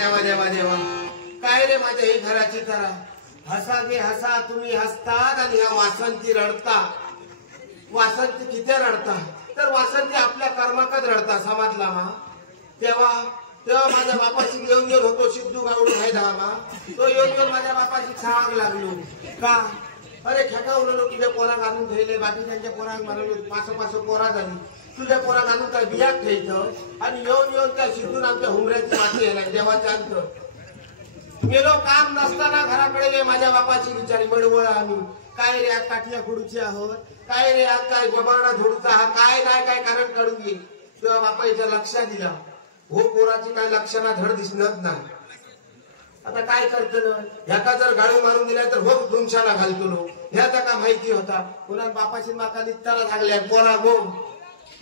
देवा देवा देवा काय रे माझ्या ही घराची तरा हसा गे हसा तुम्ही हसतात आणि ह्या वासंती रडता वासंती किती रडता तर वासंती आपल्या कर्माकच रडता समजला मा तेव्हा तेव्हा माझ्या बापाशी येऊन होतो सिद्धू गावडून आहे धामा तो येऊन माझ्या बापाशी छाग लागलो का अरे खेका उरलो तुझ्या पोरा घालून ठेवले बाकी त्यांच्या पोरांना मारलो पाच पोरा झाली तुझ्या पोरा घालून काय बियाक ठेवतं आणि येऊन त्या सिद्धून आमच्या हुमऱ्याची माती आहे देवाच्या अंत गेलो काम नसताना घराकडे माझ्या बापाची विचारी मडवळ आम्ही काय रे आज काठिया खुडूची आहोत काय रे आज काय जबाडा धोडूचा हा काय नाही काय कारण काढून येईल तेव्हा बापाच्या लक्षात दिला हो पोराची काय लक्षणा धड दिसणार नाही आता काय करतो ह्याका जर गाडी मारून दिला तर हो दुमशाला घालतो ह्या त्याका माहिती होता पुन्हा बापाची माका निघताना लागल्या पोरा गो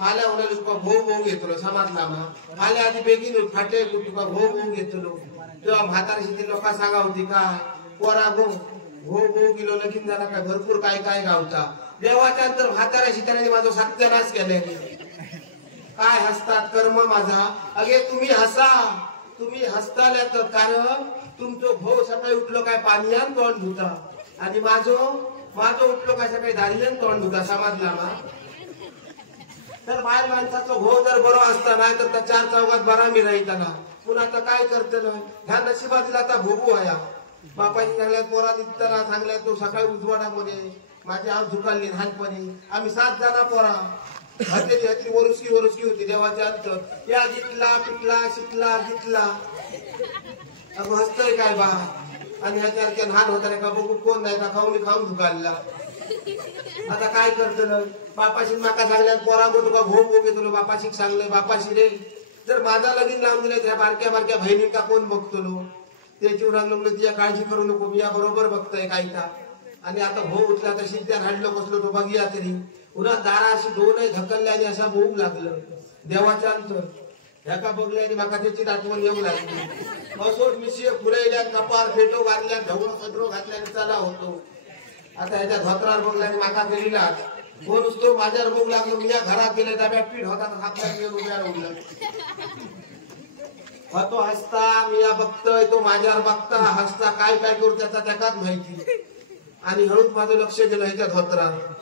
आल्या होणार तुका भो भो घेतलो समजला ना आल्या आधी बेगीन फाटे तुका भो भो घेतलो तेव्हा म्हातारीशी ती लोक सांगा होती काय पोरा गो भो भो गेलो लगीन झाला काय भरपूर काय काय गावता देवाच्या नंतर म्हाताऱ्याशी त्याने माझा सत्यानाश केले काय हसतात कर्म माझा अगे तुम्ही हसताल्या तर कारण तुमचं भाऊ सकाळी उठलो काय पाण्यान तोंड धुता आणि माझो उठलो काय सकाळी दारिल्यान तोंड धुता समजला ना तर बाहेर माणसाचं भाऊ जर बरो असता नाही तर त्या चार चौघात बरा मी राहताना पुन्हा आता काय करतो ह्या नशिबातील आता भोगू आहे बापाची सांगल्यात पोरा निघताना सांगल्यात तो सकाळी उजवाडामध्ये माझी आव झुकाली लहानपणी आम्ही 7 जण पोरा हाती वरुसकी होती देवाच्या अंत या जितला पिटला शिकला जितला अगो हसतोय काय बा आणि ह्याच्यासारख्या लहान होता का बघू कोण नाही का खाऊन झुकालला आता काय करतो बापाशी माका सांगल्यात पोरा गो तुका भो भो घेतो बापाशी सांगले बापाशी रे जर माझा लगीन लावून दिले त्या बारक्या बहिणींका कोण बघतो त्याची उडान लागलो तिच्या काळजी करू नको मी या बरोबर बघतोय काय का आणि आता भाऊ उठला तर शिंत्या घाडलो कसलो तो बघिया तरी पुन्हा दारा अशी दोनही धकलल्या आणि असा भोग लागलं देवाच्या अंतर ह्याका बघल्या आणि माका त्याची आठवण येऊ लागली असोट मिशी फुलायल्या कपार फेटो बांधल्या ढवळ पदरो घातल्याने चला होतो आता ह्याच्या धोत्रावर बघला आणि माका गेलीला कोण असतो माझ्यावर भोग लागलो मी या घरात गेले डब्यात पीठ होता तर हातला घेऊन उभ्या राहून तो हसता मी या बघतोय तो माझ्यावर बघता हसता काय काय करू त्याचा त्याकाच माहिती आणि हळूच माझं लक्ष गेलं ह्याच्या धोत्रावर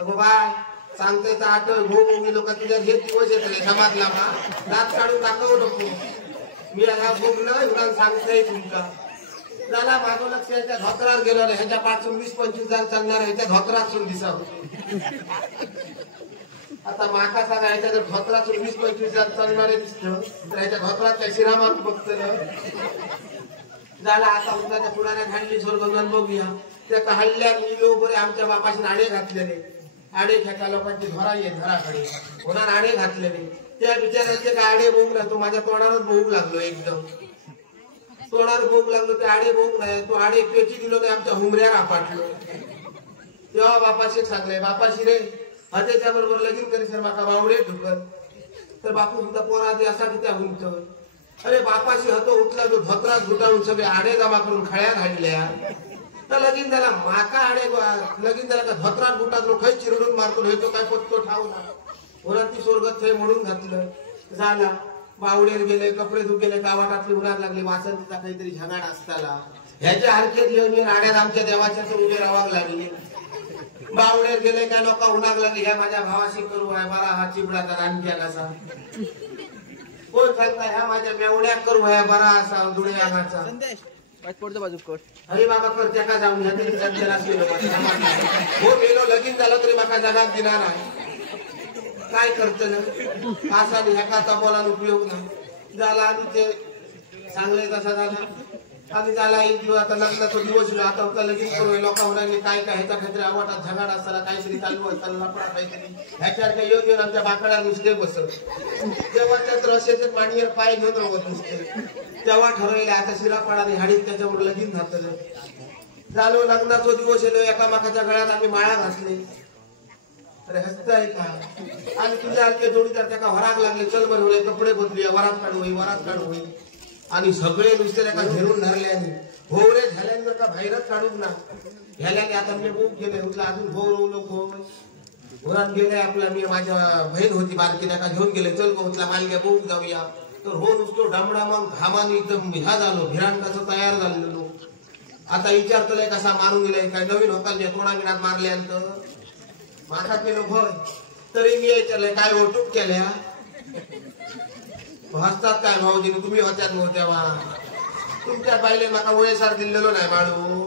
अगो बाय सांगतोय तर आठव भोग लोक तुझ्या हे दिवस येत समाजला मा दात काढून दाखवू नको मी ह्या भोगलं सांगतोय तुमचा झाला माझं लक्ष ह्याच्या धोत्रावर गेलो ह्याच्या पाठून 20-25 जण चालणार ह्याच्या धोत्रातून दिसावं आता माका सांगा ह्याच्या जर धोत्रातून 20-25 जण चालणारे दिसतं तर ह्याच्या धोत्रात काय शिरामात बघत झाला आता उद्याच्या पुढाऱ्या घालली स्वर्गगण बघूया त्या हल्ल्यात मिलो बरे आमच्या बापाशी आडे घातलेले आडे खेटा लोकांची धोरा येईल घराकडे होणार आडे घातलेले त्या बिचारांचे काय आडे भोग लागतो माझ्या तोंडावरच भोग लागलो एकदम तोंडावर भोग लागलो ते आडे भोग नाही तो आडे पेची दिलो नाही आमच्या हुमऱ्या आपटलो तेव्हा बापाशी सांगले बापाशी रे त्याच्या बरोबर लगीन करी सर माका बावडे ढुकत तर बापू सुद्धा पोरा असा किती उंच अरे बापाशी होतो उठला तो धोत्रात घुटाळून सगळे आडे जमा करून खळ्या घालल्या तर लगीन झाला माका आडे लगीन झाला का धोत्रात घुटात खै चिरडून मारतो हेतो काय पत्तो ठावला उन्हात ती स्वर्गात थै म्हणून घातलं झाला बावडेर गेले कपडे धुक गेले गावाटातले उन्हात लागले वासंतीचा काहीतरी झगाड असताना ह्याच्या हरकेत येऊन आड्यात आमच्या देवाच्या उभे राहावं लागले बावडेर गेले काय लोक उन्हाक लागले ह्या माझ्या भावाशी करू आहे बरा हा चिबडाचा रानक्या कसा कोण सांगता ह्या माझ्या मेवड्या करू ह्या बरा असा धुळे अंगाचा अरे बाबा कर त्या जाऊन हो गेलो लगीन झालं तरी माका जगात देणार आहे काय करत ना असा ह्याकाचा बोलायला उपयोग नाही झाला आणि ते चांगले कसा झाला आणि झाला एक दिवस आता लग्नाचा दिवस आता होता लगीन करू लोक होणार काय काय ह्याच्या काहीतरी आवाटात झगाड असताना काहीतरी चालू असताना लपडा काहीतरी ह्याच्यासारख्या येऊन आमच्या बाकड्या नुसते बसत तेव्हा त्या रस्त्याचे पाणीवर पाय घेऊन राहत नुसते तेव्हा ठरवले आता शिरापाडाने हाडीत त्याच्यावर लगीन घातलं झालो लग्नाचा दिवस येलो एकामेकाच्या गळ्यात आम्ही माळा घातले अरे हसताय का आणि तुझ्या हलके जोडीदार त्या वराग लागले चल बरं कपडे बदलूया वरात काढू आणि सगळे नुसते त्याला घेरून धरले आणि भोवरे झाल्यानंतर का बाहेरच काढून ना ह्याल्याने आता मी भोग गेले म्हटलं अजून भोव नको घरात गेले आपला मी माझ्या बहीण होती बारकी त्याका घेऊन गेले चल म्हटलं मालग्या भोग जाऊया तर हो नुसतो डामडा मग घामाने एकदम ह्या झालो भिराण कसं तयार झालेलो. आता विचारतलंय कसा मारून गेलाय काय नवीन होकाल कोणा बिनात मारल्यानंतर माझा केलो भय तरी मी विचारलंय काय ओटूक केल्या हसतात काय भाऊजीने तुम्ही होत्यात तेव्हा तुमच्या बाईले माका वयसार दिलेलो नाही बाळू.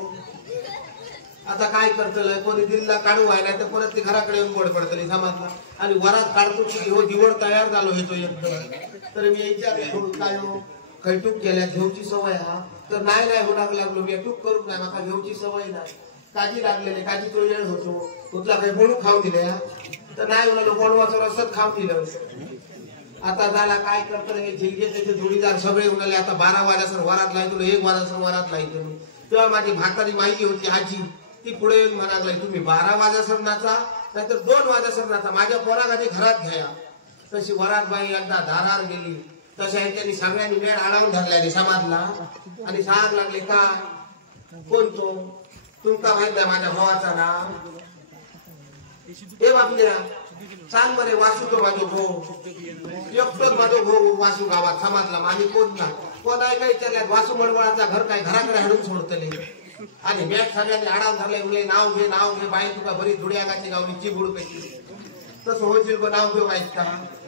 आता काय करतलंय कोणी दिल्ला काढू आहे नाही तर परत ती घराकडे येऊन गोड पडतली समाजला आणि वरात काढतो की हो दिवड तयार झालो येतो एकदम. तर मी विचारले काय हो खैटूक केल्या घेऊची सवय हा तर नाही होणार लागलो मी टूक करूक नाही माका घेऊची सवय नाही काजी लागलेली काजी तो वेळ होतो तुला काही बोलू खाऊन दिल्या तर नाही म्हणालो बोलवाचं रसद खाऊन दिलं. आता झाला काय करतो झिलगे त्याचे जोडीदार सगळे म्हणाले आता 12 वाजासर वरात लायतो 1 वाजासर वरात लायतो. तेव्हा माझी म्हातारी माहिती होती आजी ती पुढे येऊन म्हणाला तुम्ही 12 वाजासर नाचा नाहीतर 2 वाजासर नाचा माझ्या पोरागाने घरात घ्या. तशी वरात बाई एकदा दारार गेली तशा त्यांनी सगळ्यांनी वेळ आडावून धरल्या समाजला आणि सांग लागले का कोण तो तुमका माहित आहे माझ्या भावाचा नाव हे बापल्या सांग बरे वासू तो माझो भाऊ एकटोच माझो भाऊ वासू गावात समाजला माझी कोण ना कोण आहे काय विचारल्यात वासू मडवळाचा घर काय घराकडे हाडून सोडतले आणि बॅग सगळ्यांनी आडाव धरले उले नाव घे बाई तुका बरी धुड्यागाची गावली चिबुड पैकी तसं होईल नाव घेऊ माहित का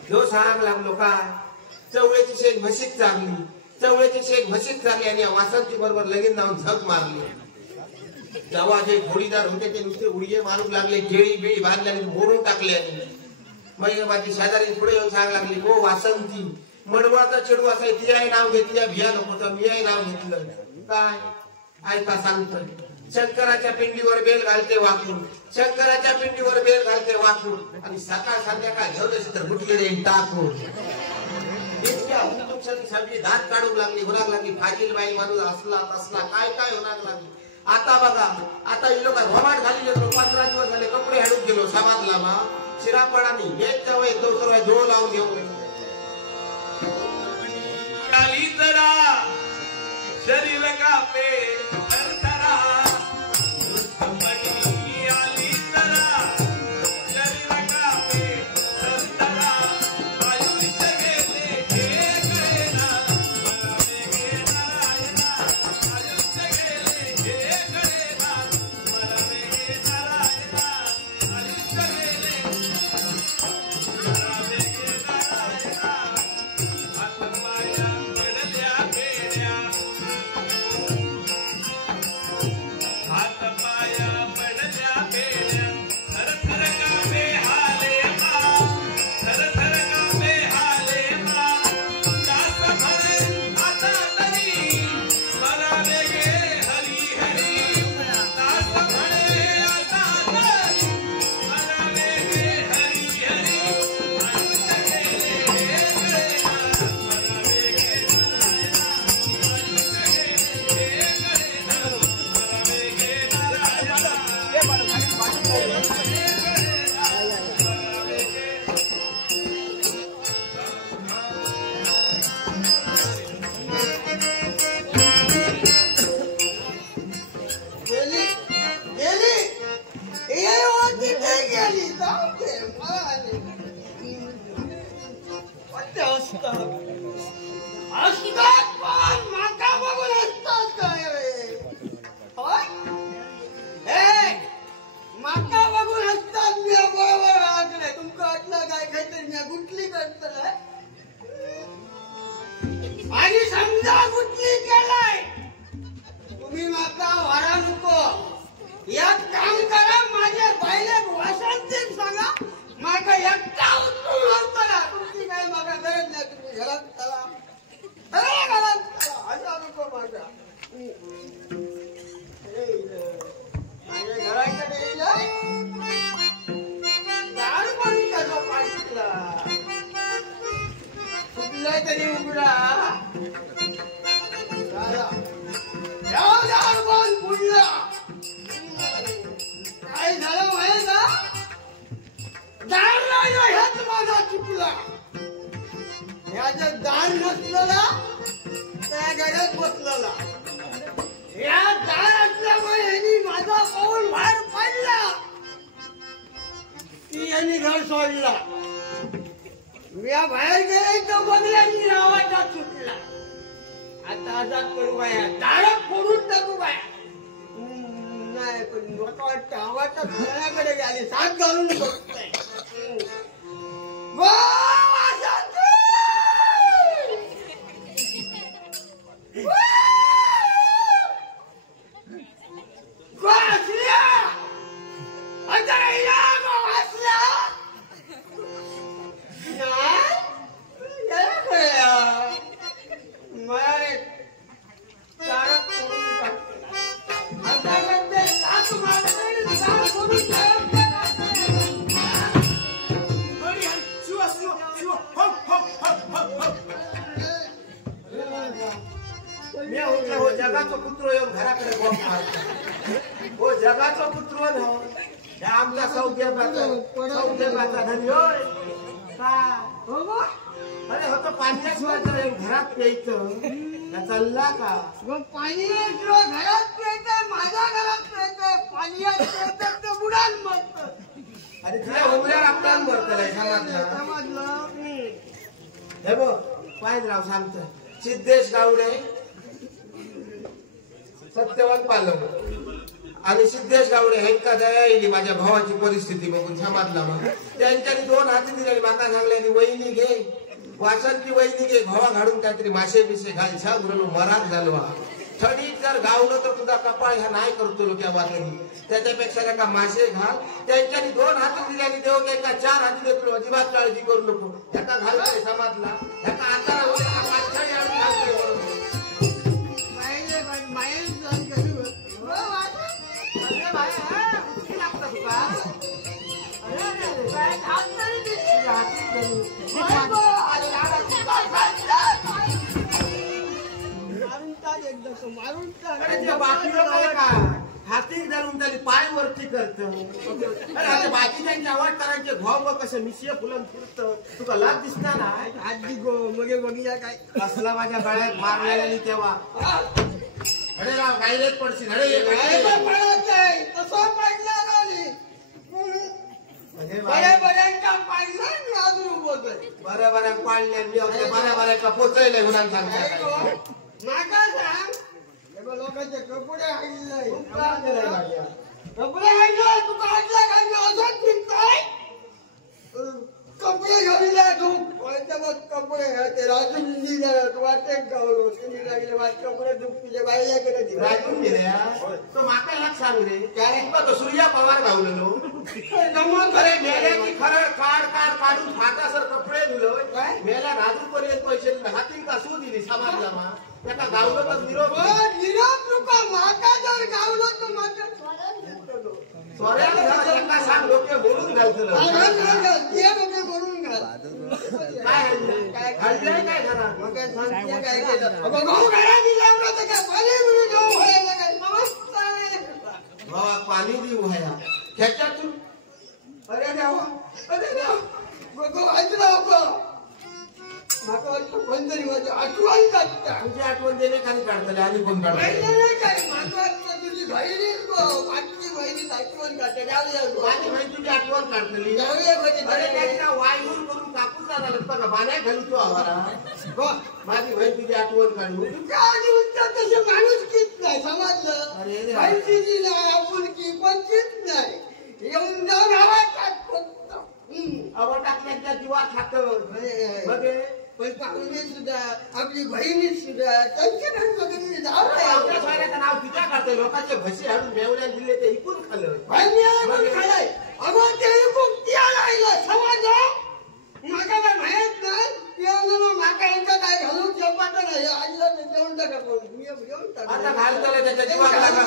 ह्यो सांग लागलो का चवळ्याची शेक म्हशीत चालली चवळ्याची शेक म्हशीत चालली आणि वासंती बरोबर लगीन जाऊन झक मारली. तेव्हा जे घोडीदार होते ते नुसते उडीये मारू लागले केळी बेळी बांधल्याने मोडून टाकले. मग माझी शेजारी पुढे येऊन सांग लागली हो वासंती मडवळाचा चेडू असाय तिच्याही नाव घेतली भिया नको तर मीही नाव घेतलं काय ऐका सांगतोय शंकराच्या पिंडीवर बेल घालते वाकून शंकराच्या पिंडीवर बेल घालते वाकून आणि सकाळ संध्याकाळ घेऊन तर गुटलेले टाकून सगळी दात काढून लागली होणार लागली फाजील बाई माणूस असला तसला काय काय होणार लागली. आता बघा आता ही लोक घोमाट घाली गेलो 15 दिवस झाले कपडे हाडून गेलो समाजला मा शिरापणाने एक जवळ दोसर जोड लावून घेऊन शरीर कापे आणि समजा गुटली केलाय तुम्ही माका वारा नको एक काम करा माझ्या बाईला वासांतील सांगा माका एकटा उचलून होता तुमची काय माका गरज नाही तुम्ही घरात चला घरात चला असा नको माझ्या माझ्या घराकडे येईल दार पण त्याचा पाठीला कुठला तरी उघडा काय झालं माहिती का दार ह्याच माझा चुकला ह्याचा दार नसलेला त्या घरात बसलेला या दार असल्यामुळे यांनी माझा पाऊल बाहेर पडला की यांनी घर सोडला मी बाहेर गेले तो बंगल्यानी आवाजात सुटला. आता आजाद करू बाया, दारात फोडून टाकू बाया. नाही पण लोक वाटतं आवाजात घराकडे गेले, साथ घालून बसतोय. जगाचा पुत्र येऊन घराकडे गोप मारतो. हो जगाचा पुत्र हो आमचा सौख्याचा धनी होय का? अरे होतं पाण्याशिवाय घरात प्यायचं चालला का? पाणी घरात प्यायचंय, माझ्या घरात प्यायचंय, पाणी बुडान मरत. अरे तुला उमऱ्या आपल्या मरत समजलं. हे बघ पायराव सांगतोय सिद्धेश गावडे सत्यवान पालव आणि सिद्धेश गावडे हे का दया येईल माझ्या भावाची परिस्थिती बघून समाजला. मग त्यांच्यानी 2 हाती दिलेली माता सांगल्याने वहिनी घे वासंती वहिनी घे घोवा घालून काहीतरी मासे बिसे घाल छा गुरु मरात घालवा. थडीत जर गावलं तर तुझा कपाळ ह्या नाही करतो लोक या वाटणी त्याच्यापेक्षा एका मासे घाल. त्यांच्यानी 2 हाती दिल्याने देव एका 4 हाती देतो. अजिबात काळजी करू नको. ह्याका घालतोय समाजला ह्याका आता हाती धरून त्याने पाय वरती करत. बाकीच्यांच्या आवाज करायचे भाव कसे मिशिया फुलं फिरत तुका लाभ दिसणार ना. आजी गो मगे बघिया काय असला माझ्या गळ्यात मारलेला तेव्हा अरे राव गायलेच पडशील. तसं पडला बऱ्या पाळल्या मी बऱ्या पोचले म्हणून सांगतो. माका सांग लोकांचे कपडे हाडले कपडे हाडले तुका हाडला का असंच फिरतोय. कपडे घालले तू कपडे ते राजून दिले वाटे गावले कपडे तुझ्या बायल्याकडे दिले राजून दिल्या. तो माका ह्याच सांग रे काय तो सूर्या पवार गावलेलो गमत खरे मेल्याची खरं काढून फाटासर कपडे दिलोय मेल्या राजून पर्यंत पैसे हातीन का सू दिली समाजला मा त्याचा गावलं पण निरोप तुका माका जर गावलो तर माझ्या सोऱ्याला सांग लोक बोलून घालतो बोलून घाल काय घाललंय काय घरात मग काय सांगते काय केलं घरात दिल्यामुळे तर काय पाणी देऊ ह्या ह्याच्यातून अरे देवा ऐकलं माका वाटतं कोणतरी माझी आठवण काढता. तुझी आठवण देणे खाली काढतले आणि कोण काढतो माका वाटतं तुझी बहिणी माझी बहिणी आठवण काढते. माझी बहीण तुझी आठवण काढतली त्याच्या वायून करून कापूस झाला बघा बाण्या घालू तू आवारा माझी बहीण तुझी आठवण काढू तसे माणूस कित नाही समजलं. बहिणीची नाही आपुलकी पण कित नाही येऊन जाऊन आवाज फक्त आवाज टाकल्याच्या जीवात खात पाहुणे सुद्धा आपली बहिणी सुद्धा त्यांच्या नाव तिच्या खातं लोकांचे भशी हाडून मेवड्या दिले ते इकून खाल्लं खाल्लंय. अगं ते इकून समाज माका काय माहित नाही माका यांचा काय घालून चपात नाही आणलं देऊन टाका आता घालतो त्याच्या जीवाक लागा.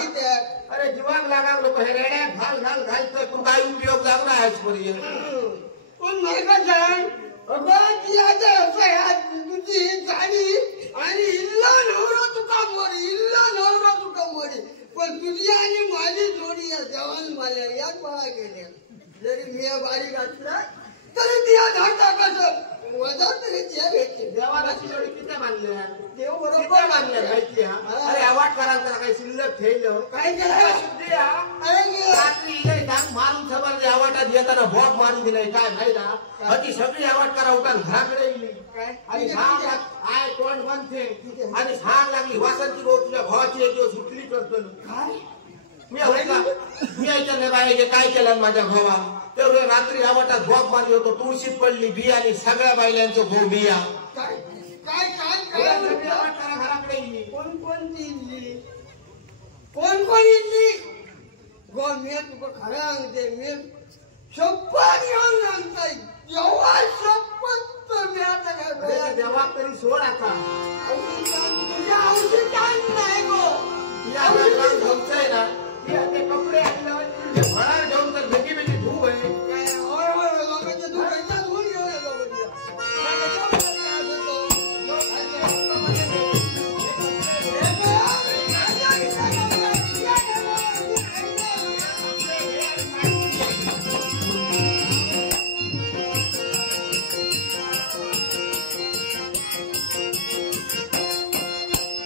अरे जीवाक लागा लोक हे रेड्या घालतोय पण काय उपयोग लागला आजपर्यंत पण माका सांग तुझी गाडी आणि इल्ला नवरा तुका मोडी पण तुझी आणि माझी जोडी जवान माल्या याच मला गेल्या. जरी मी बारी घातला तरी ती धरता कसं वजा तरी जे भेटते देवाला जोडी किती बांधल्या देव किती बरोबर बांधल्या माहिती हा अरे आवाज करायला तर काही शिल्लक ठेवलं काय केलं शुद्धी हा अरे रात्री इले डाग मारून सबर आवाटात येताना भोग मारून दिलाय काय माहिती ना ती सगळी आवाट करा उठान घराकडे येईल काय आणि सांग आय तोंड बनते आणि सांग लागली वासंती भाऊ तुझ्या भावाची एक दिवस उठली करतो काय मी यायच्या बाहेर काय केलं माझ्या भावा तेवढं रात्री आवाटात भोग मारली होतो तुळशीत पडली बिया आणि सगळ्या बायलांचं भाऊ बिया काय काय काय सगळी आवाट करा घराकडे येईल कोण कोणती इल्ली कोण कोण इल्ली गो मी तुका खरं सांगते मी शपथ घेऊन सांगताय जेव्हा शपथ मी आता काय बोला जबाबदारी सोड आता तुझ्या औषध नाही गो या घरचं आहे ना